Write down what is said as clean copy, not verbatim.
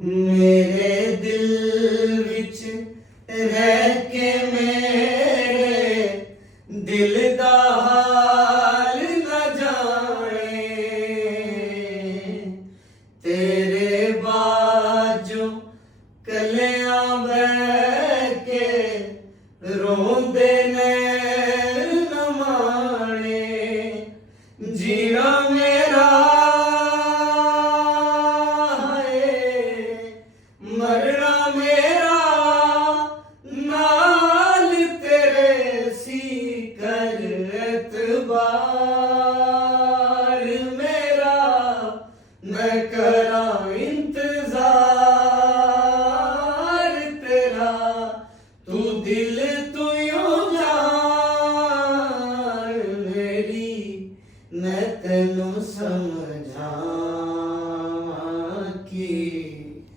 ਮੇਰੇ ਦਿਲ ਵਿੱਚ ਰਹਿ ਕੇ ਮੇਰੇ ਦਿਲ ਦਾ ਹਾਲ ਨਾ ਜਾਣੇ, ਤੇਰੇ ਬਾਝੋਂ ਕੱਲਿਆਂ